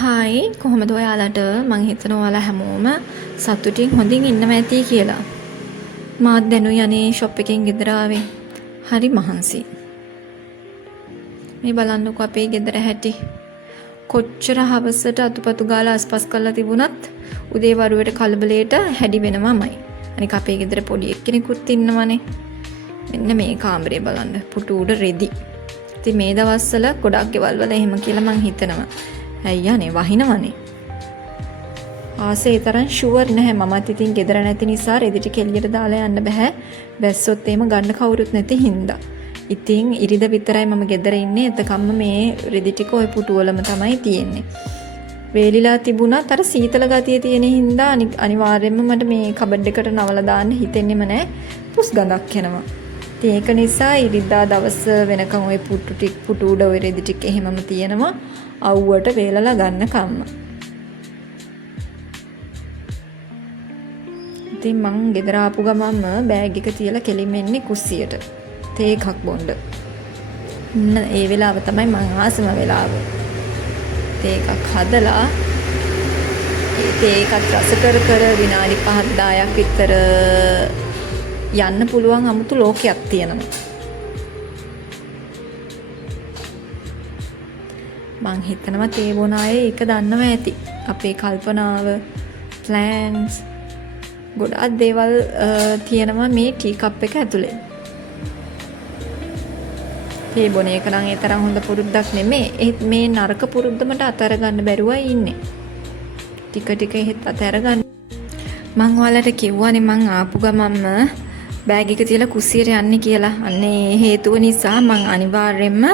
Hi කොහොමද ඔයාලට මං හිතනවා ඔයාලා හැමෝම සතුටින් හොඳින් ඉන්නවා ඇති කියලා. මාත් දැනුයි අනේ ෂොප් එකෙන් ගෙදර ආවේ. හරි මහන්සි. මේ බලන්නකෝ අපේ ගෙදර හැටි. කොච්චර හවසට අතුපතු ගාලා අස්පස් කරලා තිබුණත් උදේ වරුවට කලබලයට හැඩි වෙනවමයි. අනික අපේ ගෙදර පොඩි එක්කෙනෙකුත් ඉන්නවනේ. මෙන්න මේ කාමරේ බලන්න. පුටු උඩ රෙදි. ඉතින් මේ දවස්වල ගොඩක් ගෙවල් වල එහෙම කියලා මං හිතනවා. ඇයියනේ වහිනවනේ. ආසේ තරම් ෂුවර් නැහැ මමත් ඉතින් ගෙදර නැති නිසා රෙදි ටික එළියට දාලා යන්න බෑ. බැස්සොත් එහෙම ගන්න කවුරුත් නැති හින්දා. ඉතින් ඉරිද විතරයි මම ගෙදර ඉන්නේ. එතකම්ම මේ රෙදි ටික ওই පුටු වලම තමයි තියෙන්නේ. වේලිලා තිබුණත් අර සීතල ගතිය තියෙන හින්දා අනිවාර්යයෙන්ම මට මේ කබඩ් එකට නවලා දාන්න හිතෙන්නෙම නැහැ. පුස් ගඳක් එනවා. ඉතින් ඒක නිසා ඉරිදා දවස් වෙනකන් ওই පුටු උඩ ওই රෙදි ටික එහෙමම තියෙනවා. අවුවට වේලලා ගන්න කම්ම. ඉතින් මං ගෙදර ආපු ගමන්ම බෑග් එක තියලා කෙලින්ම එන්නේ කුස්සියට. තේ එකක් බොන්න. ඒ වෙලාව තමයි මං ආසම වෙලාව. තේ එකක් හදලා තේ එකත් රස කර විනාඩි 5 10ක් විතර යන්න පුළුවන් 아무තු ලෝකයක් තියෙනවා. මං හිතනවා තේ බොන අය ඒක දන්නවා ඇති. අපේ කල්පනාව, ප්ලෑන්ස් ගොඩක් දේවල් තියෙනවා මේ ටී කප් එක ඇතුලේ. තේ බොන එක නම් ඒ තරම් හොඳ පුරුද්දක් නෙමෙයි. ඒත් මේ නරක පුරුද්දමට අතර ගන්න බැරුවයි ඉන්නේ. ටික ටික එහෙත් අතර ගන්න. මං ඔයාලට කිව්වනේ මං ආපු ගමන්ම බෑග් එක තියලා කුස්සියට යන්නේ කියලා. අන්නේ හේතුව නිසා මං අනිවාර්යයෙන්ම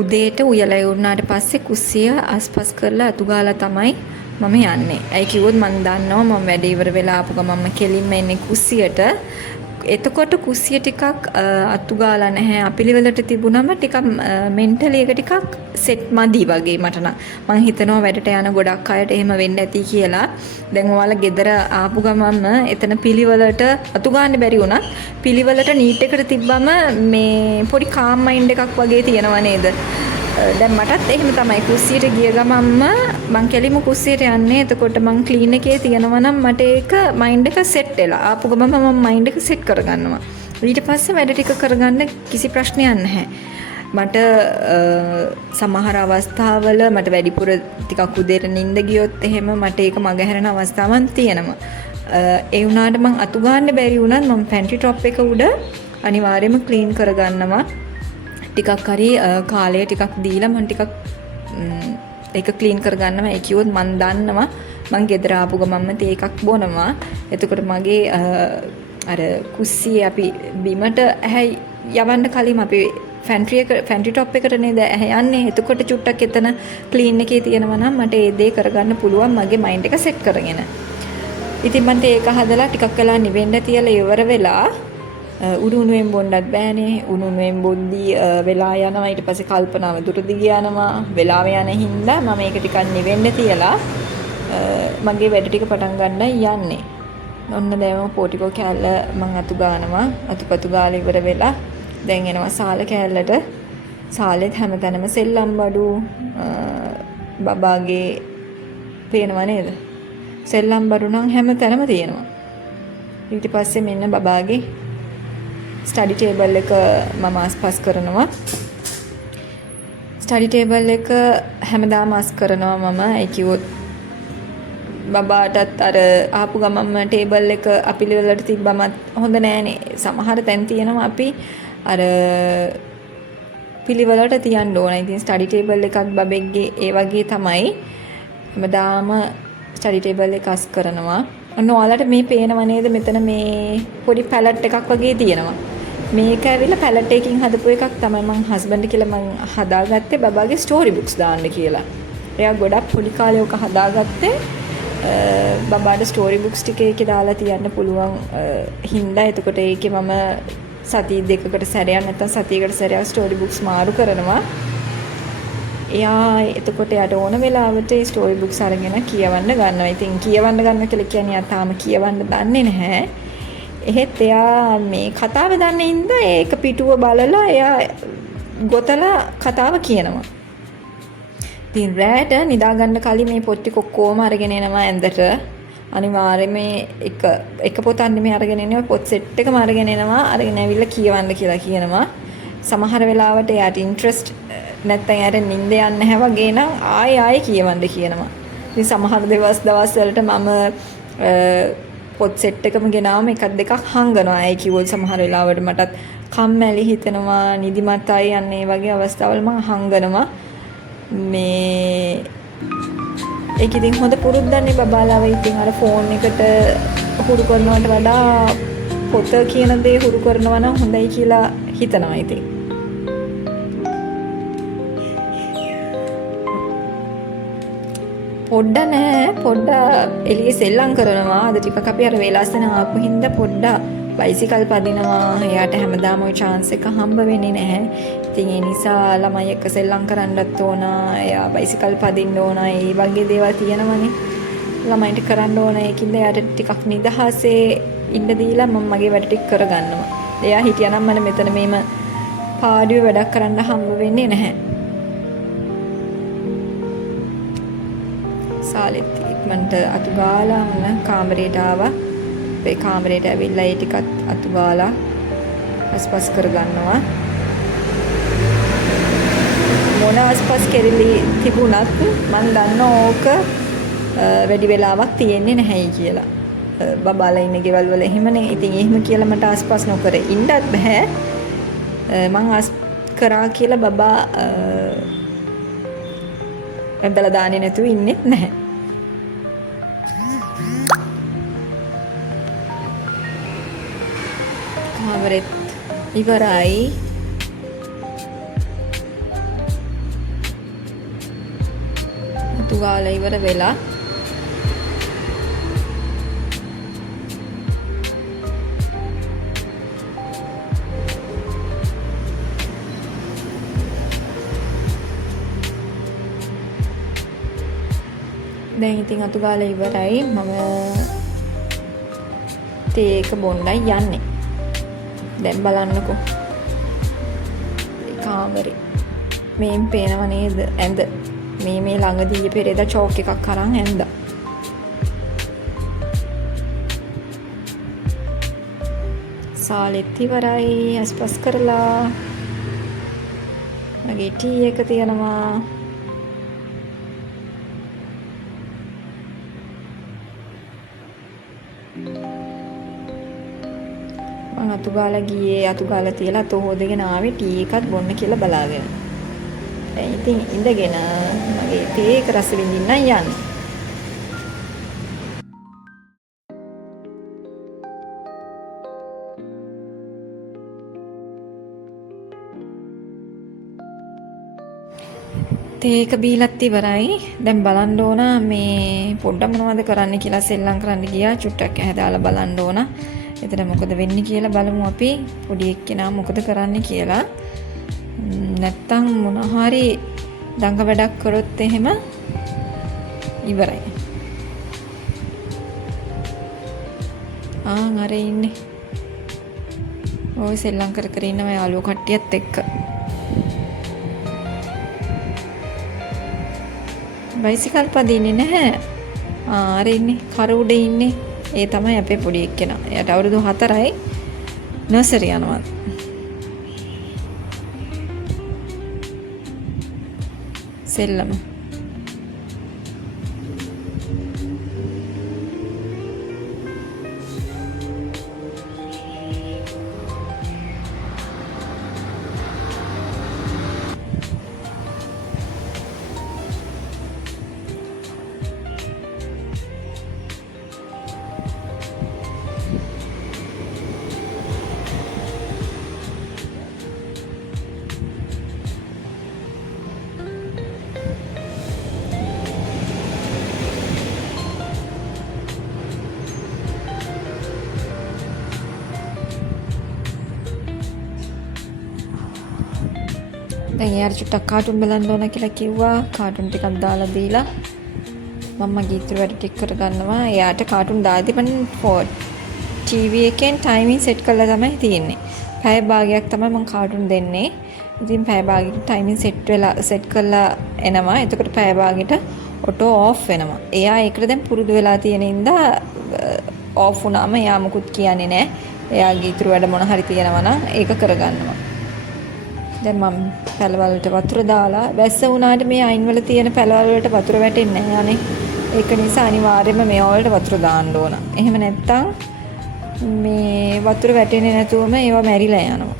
උදේට උයලා යුණාට පස්සේ කුස්සිය අස්පස් කරලා අතු ගාලා තමයි මම යන්නේ. ඇයි කිව්වොත් මම දන්නවා මම වැඩ ඉවර වෙලා ආපු ගමන්ම කෙලින්ම එන්නේ කුස්සියට. එතකොට කුස්සිය ටිකක් අතු ගාලා නැහැ. අපිලිවෙලට තිබුණම ටිකක් මෙන්ටලි එක ටිකක් සෙට් මදි වගේ මට නම්. මම හිතනවා වැඩට යන ගොඩක් අයට එහෙම වෙන්න ඇති කියලා. දැන් ඔයාලා ගෙදර ආපු ගමන්ම එතන පිළිවෙලට අතු ගන්න බැරි වුණා. පිළිවෙලට නීට් එකට තිබ්බම මේ පොඩි කාම් මයින්ඩ් එකක් වගේ තියෙනව නේද? දැන් මටත් එහෙම තමයි කුස්සියට ගිය ගමන්ම මං කෙලිම කුස්සියට යන්නේ. එතකොට මං ක්ලීන් එකේ තියනවා නම් මට ඒක මයින්ඩ් එක සෙට් වෙලා ආපු ගමන්ම මම මයින්ඩ් එක සෙට් කරගන්නවා. ඊට පස්සේ වැඩ ටික කරගන්න කිසි ප්‍රශ්නයක් නැහැ. මට සමහර අවස්ථාවල මට වැඩිපුර ටිකක් උදේට නිින්ද ගියොත් එහෙම මට ඒක මගහැරෙන අවස්ථාවන් තියෙනවා. ඒ වුණාට මං අතු ගන්න බැරි වුණත් මම පැන්ට්‍රි টොප් එක උඩ අනිවාර්යයෙන්ම ක්ලීන් කරගන්නවා. ටිකක් හරි කාලය ටිකක් දීලා මම ටිකක් ඒක ක්ලීන් කරගන්නවා. ඒ කිව්වොත් මම දන්නවා මං ගෙදර ආපු ගමන්ම තේ එකක් බොනවා. එතකොට මගේ අර කුස්සියේ අපි බිමට ඇහැ යවන්න කලින් අපි ෆැන්ට්‍රි টොප් එකට නේද ඇහැ යන්නේ. එතකොට චුට්ටක් එතන ක්ලීන් එකේ තියෙනවා නම් මට ඒ දේ කරගන්න පුළුවන් මගේ මයින්ඩ් එක සෙට් කරගෙන. ඉතින් මන්ට ඒක හදලා ටිකක් වෙලා නිවෙන්න තියලා ඉවර වෙලා උණුවෙන් බොන්නත් බෑනේ. උණුවෙන් බොද්දී වෙලා යනවා. ඊට පස්සේ කල්පනාව දුර දිග යනවා. වෙලාව යන හින්දා මම මේක ටිකක් නිවෙන්න තියලා මගේ වැඩ ටික පටන් ගන්නයි යන්නේ. ඔන්න දැන් පොටිකෝ කෑල්ල මම අතු ගන්නවා. අතුපතු ගාලා ඉවර වෙලා දැන් එනවා සාල කෑල්ලට. සාලෙත් හැමතැනම සෙල්ලම් බඩු බබාගේ පේනවා නේද? සෙල්ලම් බඩු නම් හැමතැනම තියෙනවා. ඊට පස්සේ මෙන්න බබාගේ ස්ටඩි ටේබල් එක මම අස්පස් කරනවා. ස්ටඩි ටේබල් එක හැමදාම අස් කරනවා මම. ඒ කිව්වොත් බබාටත් අර ආපු ගමන්ම ටේබල් එක අපිලිවෙලට තිබ්බමත් හොඳ නෑනේ. සමහර තැන් තියෙනවා අපි අර පිළිවෙලට තියන්න ඕන. ඉතින් ස්ටඩි ටේබල් එකක් බබෙක්ගේ ඒ වගේ තමයි. හැමදාම ස්ටඩි ටේබල් එක අස් කරනවා. ඔන්න ඔයාලට මේ පේනව නේද? මෙතන මේ පොඩි පැලට් එකක් වගේ තියෙනවා. මේක ඇවිල්ලා පැලට් එකකින් හදපු එකක් තමයි මං හස්බන්ඩ් කියලා මං හදාගත්තේ බබාගේ ස්ටෝරි බුක්ස් දාන්න කියලා. එයා ගොඩක් පොඩි කාලේ ඔක හදාගත්තේ බබාට ස්ටෝරි බුක්ස් ටික ඒකේ දාලා තියන්න පුළුවන් හින්දා. එතකොට ඒකේ මම සති දෙකකට සැරයක් නැත්නම් සතියකට සැරයක් ස්ටෝරි බුක්ස් මාරු කරනවා. එයා එතකොට යට ඕන වෙලාවට ඒ ස්ටෝරි බුක්ස් අරගෙන කියවන්න ගන්නවා. ඉතින් කියවන්න ගන්න කියලා කියන්නේ එයා තාම කියවන්න දන්නේ නැහැ. එහෙත් එයා මේ කතාව දන්නේ හින්දා ඒක පිටුව බලලා එයා ගොතලා කතාව කියනවා. ඉතින් රෑට නිදාගන්න කලින් මේ පොත් ටික ඔක්කොම අරගෙන එනවා ඇඳට. අනිවාර්යයෙන් මේ එක පොතක් නෙමෙයි අරගෙන එන්නේ පොත් සෙට් එකම අරගෙන එනවා. අරගෙන ඇවිල්ලා කියවන්න කියලා කියනවා. සමහර වෙලාවට එයාට ඉන්ට්‍රස්ට් නැත්නම් එයාට නිින්ද යන්නේ නැහැ වගේ නම් ආයෙ කියවන්න කියනවා. ඉතින් සමහර දවස් වලට මම පොත් සෙට් එකම ගෙනාවම එකක් දෙකක් හංගනවා. ඒ කිව්වොත් සමහර වෙලාවට මටත් කම්මැලි හිතෙනවා, නිදිමතයි යන්නේ වගේ අවස්ථාවල මම හංගනවා. මේ ඒක ඉතින් හොඳ පුරුද්දන්නේ බබාලාව. ඉතින් අර ෆෝන් එකට හුරු කරනවට වඩා පොත කියන දේ හුරු කරනවා නම් හොඳයි කියලා හිතනවා ඉතින්. පොඩ්ඩ එළියේ සෙල්ලම් කරනවා. අද ටිකක් අපි අර වේලාස්තන ආපු හින්දා පොඩ්ඩ බයිසිකල් පදිනවා. එයාට හැමදාම ওই chance එක හම්බ වෙන්නේ නැහැ. ඉතින් ඒ නිසා ළමයි එක්ක සෙල්ලම් කරන්නත් ඕන. එයා බයිසිකල් පදින්න ඕන. ඒ වගේ දේවල් තියෙනවනේ. ළමයින්ට කරන්න ඕන. ඒකින්ද එයාට ටිකක් නිදහසේ ඉන්න දීලා මම මගේ වැඩ ටික කරගන්නවා. එයා හිටියානම් මම මෙතන මේම පාඩුවේ වැඩක් කරන්න හම්බ වෙන්නේ නැහැ. සාලෙත් ඉක්මනට අතු ගාලා වුණ කාමරේට ආවා. ඒ කාමරේට ඇවිල්ලා ඒ ටිකත් අතු ගාලා අස්පස් කරගන්නවා. මොන අස්පස් කෙරෙලි තිබුණත් මම දන්නවා ඕක වැඩි වෙලාවක් තියෙන්නේ නැහැයි කියලා. බබාලා ඉන්න ගෙවල් වල එහෙමනේ. ඉතින් එහෙම කියලා මට අස්පස් නොකර ඉන්නත් බෑ. මං අස් කරා කියලා බබා ඇදලා දාන්නේ නැතුව ඉන්නේ නැහැ. කාමරෙත් ඉවරයි. තුගාලා ඉවර වෙලා දැන් ඉතින් අතු ගාලා ඉවරයි. මම තේ එක බොන්නයි යන්නේ. දැන් බලන්නකෝ. කාමරේ මේන් පේනව නේද ඇඳ. මේ ළඟදී පෙරේදා චෝක් එකක් අරන් ඇඳා. සාලෙත් ඉවරයි. අස්පස් කරලා මගේ ටී එක තියෙනවා. මම අතු ගාලා ගියේ. අතු ගාලා තියලා අත හොදගෙන ආවේ ටී එකක් බොන්න කියලා බලාගෙන. දැන් ඉතින් ඉඳගෙන මගේ තේ එක රස විඳින්න යන්නේ. තේ එක බීලත් ඉවරයි. දැන් බලන්න ඕන මේ පොඩ්ඩක් මොනවද කරන්න කියලා සෙල්ලම් කරන්න ගියා. චුට්ටක් ඇහැදාලා බලන්න ඕන. එතන මොකද වෙන්නේ කියලා බලමු අපි. පොඩි එක්කෙනා මොකද කරන්නේ කියලා. නැත්තම් මොන හරි දඟ වැඩක් කරොත් එහෙම ඉවරයි. අර ඉන්නේ. ඔය සෙල්ලම් කර කර ඉන්නවා යාළුවෝ කට්ටියත් එක්ක. බයිසිකල් පදින්නේ නැහැ. අර ඉන්නේ. කර උඩ ඉන්නේ. ඒ තමයි අපේ පොඩි එක්කෙනා. එයාට අවුරුදු 4යි. නර්සරි යනවා. සෙල්ලම. දැන් යාර චුට්ටක් කාටුන් බලන්න ඕන කියලා කිව්වා. කාටුන් ටිකක් දාලා දීලා මම ගීතර වැඩ ටික කරගන්නවා. එයාට කාටුන් දාදී මම TV එකෙන් ටයිමින් සෙට් කරලා තමයි තියෙන්නේ. පැය භාගයක් තමයි මම කාටුන් දෙන්නේ. ඉතින් පැය භාගයකට ටයිමින් සෙට් කරලා එනවා. එතකොට පැය භාගයට ඔටෝ ඕෆ් වෙනවා. එයා ඒකට දැන් පුරුදු වෙලා තියෙන ඉඳා ඕෆ් වුණාම එයා මුකුත් කියන්නේ නැහැ. එයාගේ ඉතුරු වැඩ මොන හරි තියෙනවා නම් ඒක කරගන්නවා. දැන් මම පැලවල් වලට වතුර දාලා වැස්ස වුණාට මේ අයින් වල තියෙන පැලවල් වලට වතුර වැටෙන්නේ නැහැ අනේ. ඒක නිසා අනිවාර්යයෙන්ම මේ වලට වතුර දාන්න ඕන. එහෙම නැත්තම් මේ වතුර වැටෙන්නේ නැතුවම ඒවා මැරිලා යනවා.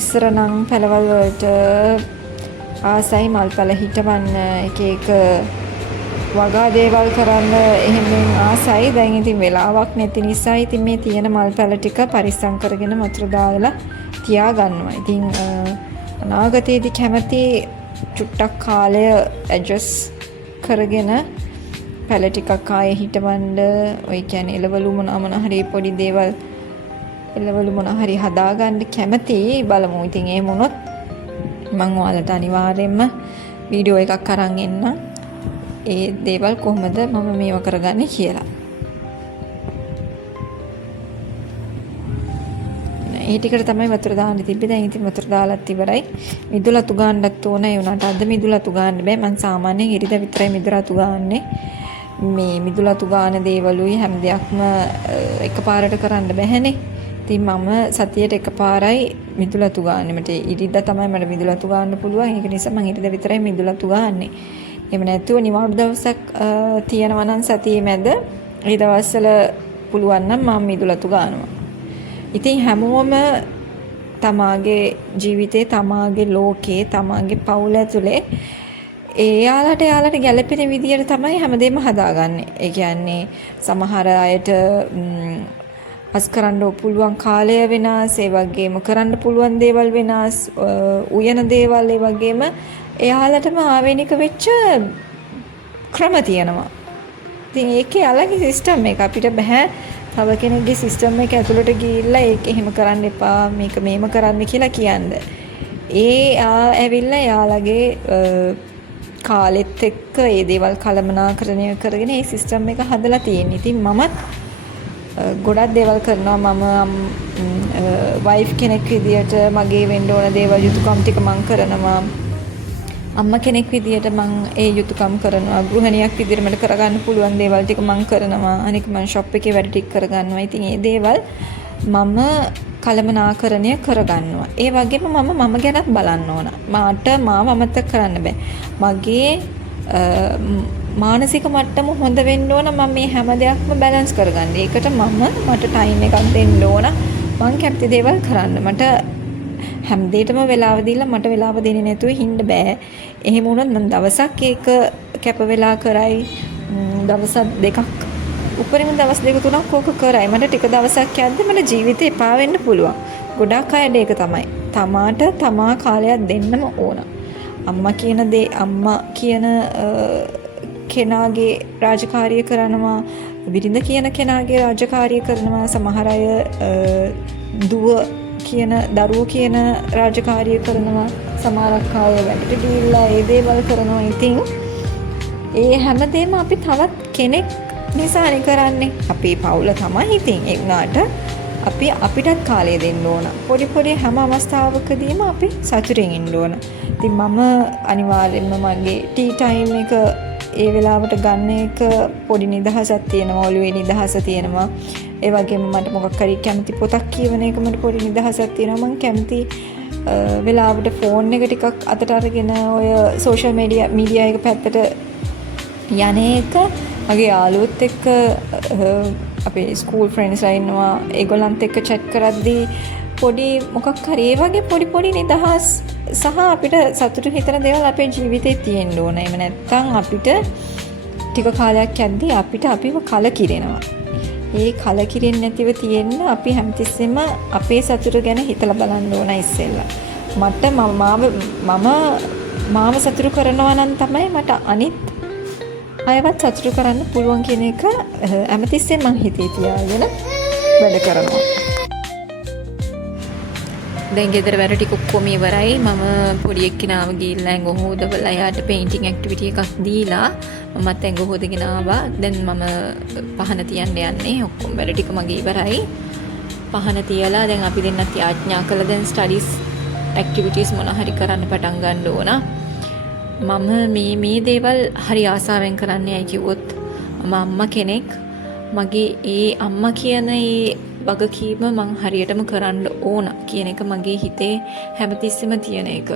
ඉස්සර නම් පැලවල් වලට ආසයි මල්පල හිටවන්න එක එක වගා දේවල් කරන්න එහෙම ආසයි. දැන් ඉතින් වෙලාවක් නැති නිසා ඉතින් මේ තියෙන මල්පල ටික පරිස්සම් කරගෙන වතුර දාලා තියා ගන්නවා. ඉතින් අනාගතයේදී කැමති චුට්ටක් කාලය ඇඩ්ජස්ට් කරගෙන පැල ටිකක් ආයේ හිටවන්න ඔය කියන්නේ එළවලු මොන හරි පොඩි දේවල් එළවලු මොන හරි හදාගන්න කැමති බලමු. ඉතින් එහෙම වුණොත් මම ඔයාලට අනිවාර්යයෙන්ම වීඩියෝ එකක් අරන් එන්නම්. ඒ දේවල් කොහොමද මම මේව කරගන්නේ කියලා. ඒ ටිකට තමයි වතුර දාන්න තිබ්බේ. දැන් ඉතින් වතුර දාලත් ඉවරයි. මිදුලතු ගන්නත් ඕන. ඒ වුණාට අද මිදුලතු ගන්න බෑ. මම සාමාන්‍යයෙන් ඉරිදා විතරයි මිදුලතු ගන්නෙ. මේ මිදුලතු ගන්න දේවලුයි හැම දෙයක්ම එකපාරට කරන්න බැහැනේ. ඉතින් මම සතියට එකපාරයි මිදුලතු ගන්නෙ. මට ඉරිදා තමයි මට මිදුලතු ගන්න පුළුවන්. ඒක නිසා මම ඉරිදා විතරයි මිදුලතු ගන්නෙ. එහෙම නැතුව නිවාඩු දවසක් තියෙනවා නම් සතියේ මැද ඒ දවස්වල පුළුවන් නම් මම මිදුලතු ගන්නවා. ඉතින් හැමෝම තමාගේ ජීවිතේ තමාගේ ලෝකේ තමාගේ පවුල ඇතුලේ එයාලට ගැළපෙන විදියට තමයි හැමදේම හදාගන්නේ. ඒ කියන්නේ සමහර අයට පස් කරන්න පුළුවන් කාලය වෙනස්, ඒ වගේම කරන්න පුළුවන් දේවල් වෙනස්, උයන දේවල් ඒ වගේම එයාලටම ආවේනික වෙච්ච ක්‍රම තියෙනවා. ඉතින් ඒකේ අලගේ සිස්ටම් එක අපිට බෑ තව කෙනෙක්ගේ සිස්ටම් එක ඇතුළට ගිහිල්ලා ඒක එහෙම කරන්න එපා මේක මේම කරන්න කියලා කියන්න. ඇවිල්ලා යාළගේ කාලෙත් එක්ක ඒ දේවල් කළමනාකරණය කරගෙන ඒ සිස්ටම් එක හදලා තියෙන. ඉතින් මමත් ගොඩක් දේවල් කරනවා. මම වයිෆ් කෙනෙක් විදියට මගේ වෙන්න ඕන දේවල් යුතුයකම් ටික මම කරනවා. අම්මා කෙනෙක් විදියට මම ඒ යුතුයකම් කරනවා. ගෘහණියක් විදියට මට කරගන්න පුළුවන් දේවල් ටික මම කරනවා. අනික මම ෂොප් එකේ වැඩ ටික කරගන්නවා. ඉතින් මේ දේවල් මම කළමනාකරණය කරගන්නවා. ඒ වගේම මම ගැනත් බලන්න ඕන. මාට මාව අමතක කරන්න බෑ. මගේ මානසික මට්ටම හොඳ වෙන්න ඕන. මම මේ හැම දෙයක්ම බැලන්ස් කරගන්න. ඒකට මට ටයිම් එකක් දෙන්න ඕන. මම කැමති දේවල් කරන්න. මට හැම දෙයකම වෙලාව දීලා මට වෙලාව දෙන්නේ නැතුව හින්න බෑ. එහෙම වුණොත් මම දවසක් ඒක කැප වෙලා කරයි. දවස් දෙකක් උපරිම දවස් දෙක තුනක් ඕක කරයි. මට ටික දවසක් යද්දි මට ජීවිතේ එපා වෙන්න පුළුවන්. ගොඩක් අයට ඒක තමයි. තමාට තමා කාලයක් දෙන්නම ඕන. අම්මා කියන කෙනාගේ රාජකාරිය කරනවා. බිරිඳ කියන කෙනාගේ රාජකාරිය කරනවා. සමහර අය දරුවෝ කියන රාජකාරිය කරනවා. සමහරක් අය වැඩට ගිහිල්ලා ඒ දේවල් කරනවා. ඉතින් ඒ හැමදේම අපි තවත් කෙනෙක් නිසානේ කරන්නේ. අපේ පවුල තමයි. ඉතින් ඒ වුණාට අපිටත් කාලය දෙන්න ඕන. පොඩි හැම අවස්ථාවකදීම අපි සතුටින් ඉන්න ඕන. ඉතින් මම අනිවාර්යයෙන්ම මගේ ටී ටයිම් එක ඒ වෙලාවට ගන්න එක පොඩි නිදහසක් තියෙනවා. ඔළුවේ නිදහස තියෙනවා. ඒ වගේම මට මොකක් හරි කැමති පොතක් කියවන එක මට පොඩි නිදහසක් තියෙනවා. මම කැමති වෙලාවට ෆෝන් එක ටිකක් අතට අරගෙන ඔය සෝෂල් මීඩියා එක පැත්තට යන එක මගේ යාළුවොත් එක්ක අපේ ස්කූල් ෆ්‍රෙන්ඩ්ස්ලා ඉන්නවා. ඒගොල්ලන්ත් එක්ක chat කරද්දී පොඩි මොකක් හරි ඒ වගේ පොඩි නිදහස් සහ අපිට සතුටු හිතන දේවල් අපේ ජීවිතේ තියෙන්න ඕන. එහෙම නැත්නම් අපිට ටික කාලයක් යද්දී අපිව කලකිරෙනවා. ඒ කලකිරෙන්නේ නැතිව තියෙන්න අපි හැමතිස්සෙම අපේ සතුට ගැන හිතලා බලන්න ඕන ඉස්සෙල්ලා. මාව සතුටු කරනවා නම් තමයි මට අනිත් අයවත් සතුටු කරන්න පුළුවන් කියන එක හැමතිස්සෙම මං හිතේ තියාගෙන වැඩ කරනවා. දැන් ගෙදර වැඩ ටික ඔක්කොම ඉවරයි. මම පොඩි එක්කිනාව ගිහිල්ලා ඇඟ හොදවලා එයාට පේන්ටින් ඇක්ටිවිටි එකක් දීලා මමත් ඇඟ හොදගෙන ආවා. දැන් මම පහන තියන්න යන්නේ. ඔක්කොම වැඩ ටික මගේ ඉවරයි. පහන තියලා දැන් අපි දෙන්නත් යාඥා කළා දැන් ස්ටඩිස් ඇක්ටිවිටීස් මොන හරි කරන්න පටන් ගන්න ඕන. මම මේ දේවල් හරි ආසාවෙන් කරන්නේ ඇයි කිව්වොත් මම අම්මා කෙනෙක්. මගේ ඒ අම්මා කියන ඒ වගකීම මං හරියටම කරන්න ඕන කියන එක මගේ හිතේ හැමතිස්සෙම තියෙන එක.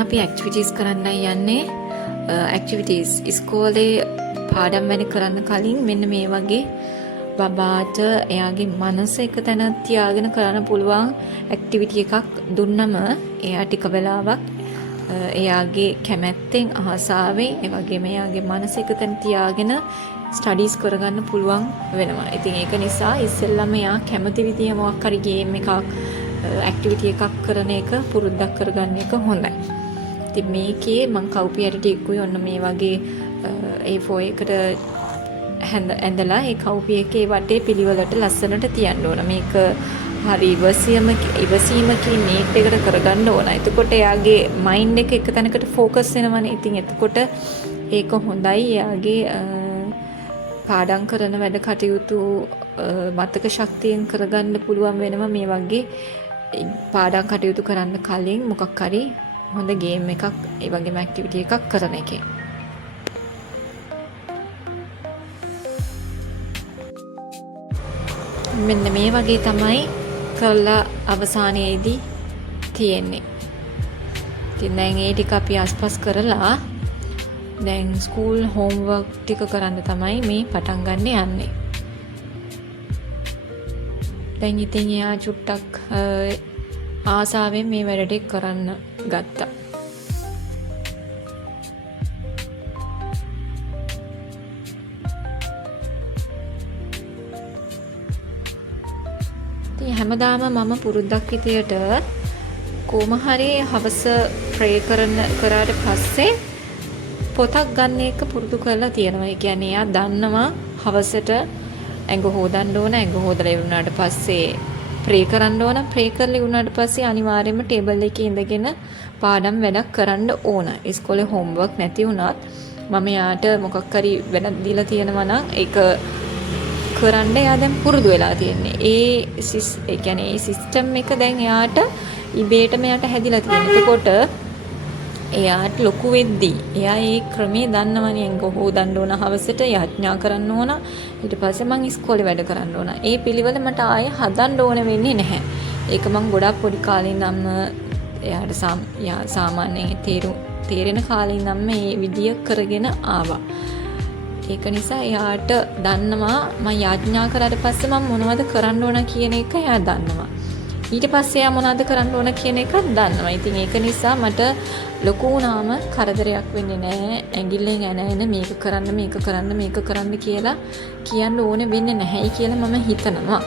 අපි ඇක්ටිවිටීස් කරන්නයි යන්නේ. ඇක්ටිවිටීස් ඉස්කෝලේ පාඩම් වැඩ කරන්න කලින් මෙන්න මේ වගේ බබාට එයාගේ මනස එක තැනක් තියාගෙන කරන්න පුළුවන් ඇක්ටිවිටි එකක් දුන්නම එයා ටික වෙලාවක් එයාගේ කැමැත්තෙන් ආසාවෙන් ඒ වගේම එයාගේ මනස එක තැන තියාගෙන ස්ටඩීස් කරගන්න පුළුවන් වෙනවා. ඉතින් ඒක නිසා ඉස්සෙල්ලාම එයා කැමති විදිය මොකක් හරි ගේම් එකක් ඇක්ටිවිටි එකක් කරන එක පුරුද්දක් කරගන්න එක හොඳයි. ඉතින් මේකේ මං කව්පියට ටිකුයි ඔන්න මේ වගේ A4 එකට ඇඳලා ඒ කව්පිය එකේ වටේ පිළිවෙලට ලස්සනට තියන්න ඕන. මේක හරි ඉවසීමකින් නීට් එකට කරගන්න ඕන. එතකොට එයාගේ මයින්ඩ් එක එක තැනකට ફોකස් වෙනවනේ. ඉතින් එතකොට ඒක හොඳයි. එයාගේ පාඩම් කරන වැඩ කටයුතු මතක ශක්තියෙන් කරගන්න පුළුවන් වෙනවා මේ වගේ පාඩම් කටයුතු කරන්න කලින් මොකක් හරි හොඳ ගේම් එකක් ඒ වගේම ඇක්ටිවිටි එකක් කරන එකේ. මෙන්න මේ වගේ තමයි කරලා අවසානයේදී තියෙන්නේ. ඉතින් දැන් ඒ ටික අපි අස්පස් කරලා දැන් ස්කූල් හෝම්වර්ක් ටික කරන්න තමයි මේ පටන් ගන්න යන්නේ. දැන් ඉතින් එයා චුට්ටක් ආසාවෙන් මේ වැඩ ටික කරන්න ගත්තා. ඉතින් හැමදාම මම පුරුද්දක් විදියට කොහොම හරි හවස ප්‍රේ කරාට පස්සේ පොතක් ගන්න එක පුරුදු කරලා තියෙනවා. ඒ කියන්නේ එයා දන්නවා හවසට ඇඟ හොදන්න ඕන, ඇඟ හොදලා ඉවරනාට පස්සේ ප්‍රේ කරන්න ඕන, ප්‍රේ කරලා ඉවරනාට පස්සේ අනිවාර්යයෙන්ම ටේබල් එකේ ඉඳගෙන පාඩම් වැඩක් කරන්න ඕන. ඉස්කෝලේ හෝම්වර්ක් නැති වුණත් මම යාට මොකක් හරි වැඩක් දීලා තියෙනවා නම් ඒක කරන්න එයා දැන් පුරුදු වෙලා තියෙන්නේ. ඒ කියන්නේ ඒ සිස්ටම් එක දැන් එයාට ඉබේටම යට හැදිලා තියෙනවා. එතකොට එයාට ලොකු වෙද්දී එයා ඒ ක්‍රමේ දන්නවනේ. ඇඟ හොදන්න ඕන හවසට, යාඥා කරන්න ඕන, ඊට පස්සේ මං ඉස්කෝලේ වැඩ කරන්න ඕන. ඒ පිළිවෙල මට ආයේ හදන්න ඕන වෙන්නේ නැහැ. ඒක මං ගොඩක් පොඩි කාලේ ඉඳන්ම එයාට සාමාන්‍යයෙන් තේරෙන කාලේ ඉඳන්ම මේ විදිය කරගෙන ආවා. ඒක නිසා එයාට දන්නවා මම යාඥා කරාට පස්සේ මම මොනවද කරන්න ඕන කියන එක එයා දන්නවා. ඊට පස්සේ එයා මොනවද කරන්න ඕන කියන එකත් දන්නවා. ඉතින් ඒක නිසා මට ලොකු වුණාම කරදරයක් වෙන්නේ නැහැ. ඇඟිල්ලෙන් ඇන මේක කරන්න කියලා කියන්න ඕන වෙන්නේ නැහැයි කියලා මම හිතනවා.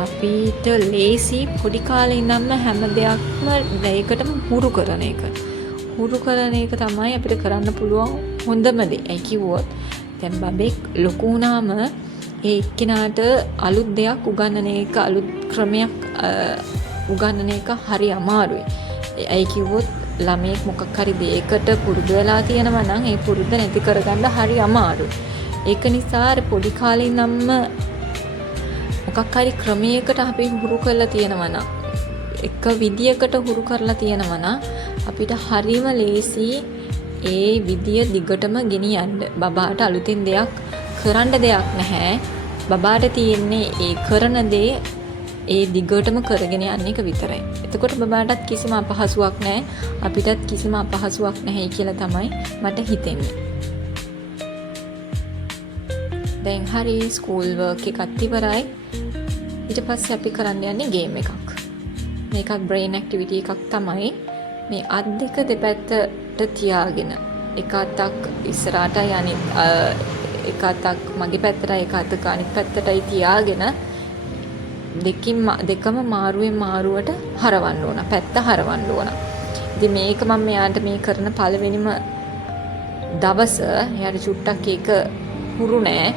අපිට ලේසි පොඩි කාලේ ඉඳන්ම හැම දෙයක්ම දෙයකටම හුරු කරන එක. හුරු කරන එක තමයි අපිට කරන්න පුළුවන් හොඳම දේ. ඒ කිව්වොත් දැන් බබෙක් ලොකු වුණාම ඒ එක්කිනාට අලුත් දෙයක් උගන්නන එක, අලුත් ක්‍රමයක් උගන්නන එක හරි අමාරුයි. ඇයි කිව්වොත් ළමයෙක් මොකක් හරි දෙයකට පුරුදු වෙලා තියෙනවා නම් ඒ පුරුද්ද නැති කරගන්න හරි අමාරුයි. ඒක නිසා අර පොඩි කාලේ ඉඳන්ම මොකක් හරි ක්‍රමයකට අපි හුරු කරලා තියෙනවා නම් එක විදියකට හුරු කරලා තියෙනවා නම් අපිට හරිම ලේසි ඒ විදිය දිගටම ගෙනියන්න. බබාට අලුතෙන් දෙයක් කරන්න දෙයක් නැහැ. බබාට තියෙන්නේ ඒ කරන දේ ඒ දිගටම කරගෙන යන්න එක විතරයි. එතකොට බබාටත් කිසිම අපහසුාවක් නැහැ. අපිටත් කිසිම අපහසුාවක් නැහැ කියලා තමයි මට හිතෙන්නේ. දැන් හරි ස්කූල් වර්ක් එකත් ඉවරයි. ඊට පස්සේ අපි කරන්න යන්නේ ගේම් එකක්. මේකත් බ්‍රේන් ඇක්ටිවිටි එකක් තමයි. මේ අත් දෙක දෙපැත්තට තියාගෙන එක අතක් ඉස්සරහටයි අනිත් එක අතක් මගේ පැත්තටයි එක අතක අනිත් පැත්තටයි තියාගෙන දෙකම මාරුවෙන් මාරුවට හරවන්න ඕන. පැත්ත හරවන්න ඕන. ඉතින් මේක මම මෙයාට මේ කරන පළවෙනිම දවස එයාට චුට්ටක් ඒක හුරු නෑ.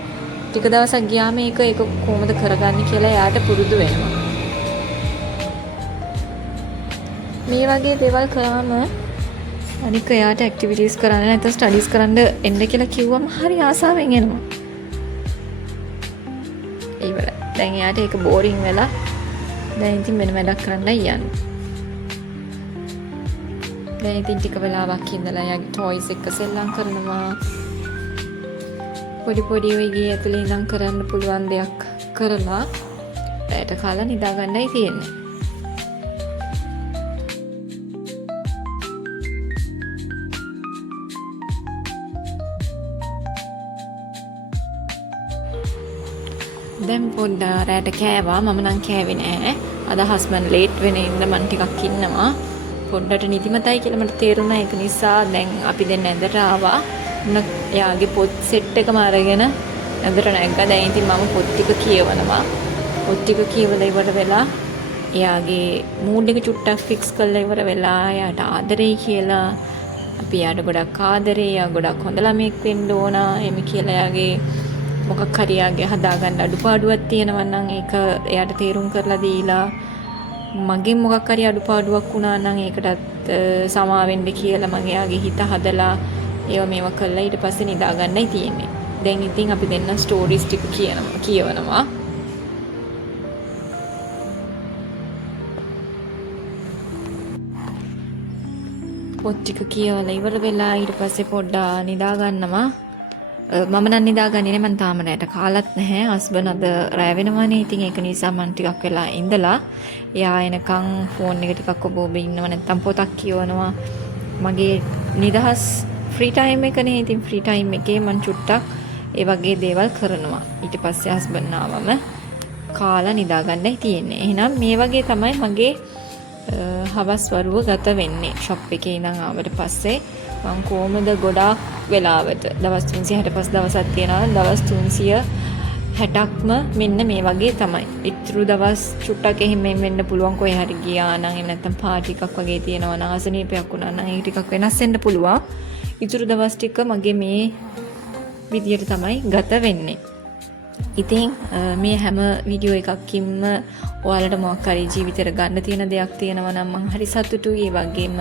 ටික දවසක් ගියාම ඒක කොහොමද කරගන්නේ කියලා එයාට පුරුදු වෙනවා. මේ වගේ දේවල් කරාම අනික එයාට ඇක්ටිවිටීස් කරන්න නැත්නම් ස්ටඩීස් කරන්න එන්න කියලා කිව්වම හරි ආසාවෙන් එනවා. ඉවරයි. දැන් එයාට ඒක බෝරින් වෙලා දැන් ඉතින් වෙන වැඩක් කරන්නයි යන්නේ. දැන් ඉතින් ටික වෙලාවක් ඉඳලා එයාගේ ටොයිස් එක්ක සෙල්ලම් කරනවා. පොඩි ඔය ගේ ඇතුලේ ඉඳන් කරන්න පුළුවන් දෙයක් කරලා රැට කාලා නිදා ගන්නයි තියෙන්නේ. දැන් පොඩ්ඩක් රැට කෑවා. මම නම් කෑවේ නෑ. අද හස්බන්ඩ් ලේට් වෙන ඉඳ මම ටිකක් ඉන්නවා. පොඩ්ඩට නිදිමතයි කියලා මට තේරුණා. ඒක නිසා දැන් අපි දෙන්න ඇඳට ආවා. එයාගේ පොත් සෙට් එකම අරගෙන ඇඳට නැග්ගා. දැන් ඉතින් මම පොත් ටික කියවනවා. පොත් ටික කියවලා ඉවර වෙලා එයාගේ මූඩ් එක චුට්ටක් ෆික්ස් කරලා ඉවර වෙලා එයාට ආදරෙයි කියලා අපි එයාට ගොඩක් ආදරේ. එයා ගොඩක් හොඳ ළමෙක් වෙන්න ඕන. එමෙ කියලා එයාගේ මොකක් හරි එයාගේ හදාගන්න අඩුපාඩුවක් තියෙනවා නම් ඒක එයාට තේරුම් කරලා දීලා මගෙන් මොකක් හරි අඩුපාඩුවක් වුණා නම් ඒකටත් සමා වෙන්න කියලා මම එයාගේ හිත හදලා ඒව මේවා කළා. ඊට පස්සේ නිදා ගන්නයි තියෙන්නේ. දැන් ඉතින් අපි දෙන්න ස්ටෝරිස් ටික කියවනවා. පොත් ටික කියවලා ඉවර වෙලා ඊට පස්සේ පොඩ්ඩක් නිදා ගන්නවා. මම නම් නිදාගන්නේ නෑ. මම තාම රැට කාලත් නැහැ. හස්බන්ඩ් අද රැ වෙනවනේ. ඉතින් ඒක නිසා මම ටිකක් වෙලා ඉඳලා එයා එනකන් ෆෝන් එක ටිකක් ඔබ ඉන්නව නැත්තම් පොතක් කියවනවා. මගේ නිදහස් ෆ්‍රී ටයිම් එකනේ. ඉතින් ෆ්‍රී ටයිම් එකේ මම චුට්ටක් ඒ වගේ දේවල් කරනවා. ඊට පස්සේ හස්බන්ඩ් ආවම කාලා නිදාගන්නයි තියෙන්නේ. එහෙනම් මේ වගේ තමයි මගේ හවස් වරුව ගත වෙන්නේ. ෂොප් එකේ ඉඳන් ආවට පස්සේ මම කොහමද ගොඩාක් වෙලාවට දවස් 365 දවසක් තියෙනවා. දවස් 360ක්ම මෙන්න මේ වගේ තමයි. ඉතුරු දවස් චුට්ටක් එහෙම වෙන්න පුළුවන්. කොහේ හරි ගියා නම් එහෙම නැත්නම් පාටි එකක් වගේ තියෙනවා නම් අසනීපයක් වුණා නම් ඒක ටිකක් වෙනස් වෙන්න පුළුවන්. ඉතුරු දවස් ටික මගේ මේ විදියට තමයි ගත වෙන්නේ. ඉතින් මේ හැම වීඩියෝ එකකින්ම ඔයාලට මොකක් හරි ජීවිතේට ගන්න තියෙන දෙයක් තියෙනවා නම් මම හරි සතුටුයි. ඒ වගේම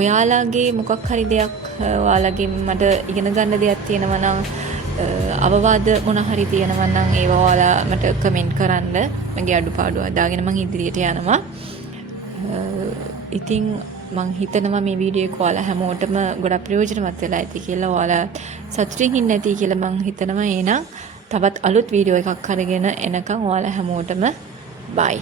ඔයාලගේ මොකක් හරි දෙයක් ඔයාලගෙන් මට ඉගෙන ගන්න දෙයක් තියෙනවා නම් අවවාද මොන හරි තියෙනවා නම් ඒවා ඔයාලා මට කමෙන්ට් කරන්න. මගේ අඩුපාඩු අදාගෙන මම ඉදිරියට යනවා. ඉතින් මං හිතනවා මේ වීඩියෝ එක ඔයාලා හැමෝටම ගොඩක් ප්‍රයෝජනවත් වෙලා ඇති කියලා. ඔයාලා සතුටින් ඉන්න ඇති කියලා මං හිතනවා. එහෙනම් තවත් අලුත් වීඩියෝ එකක් අරගෙන එනකන් ඔයාලා හැමෝටම බයි.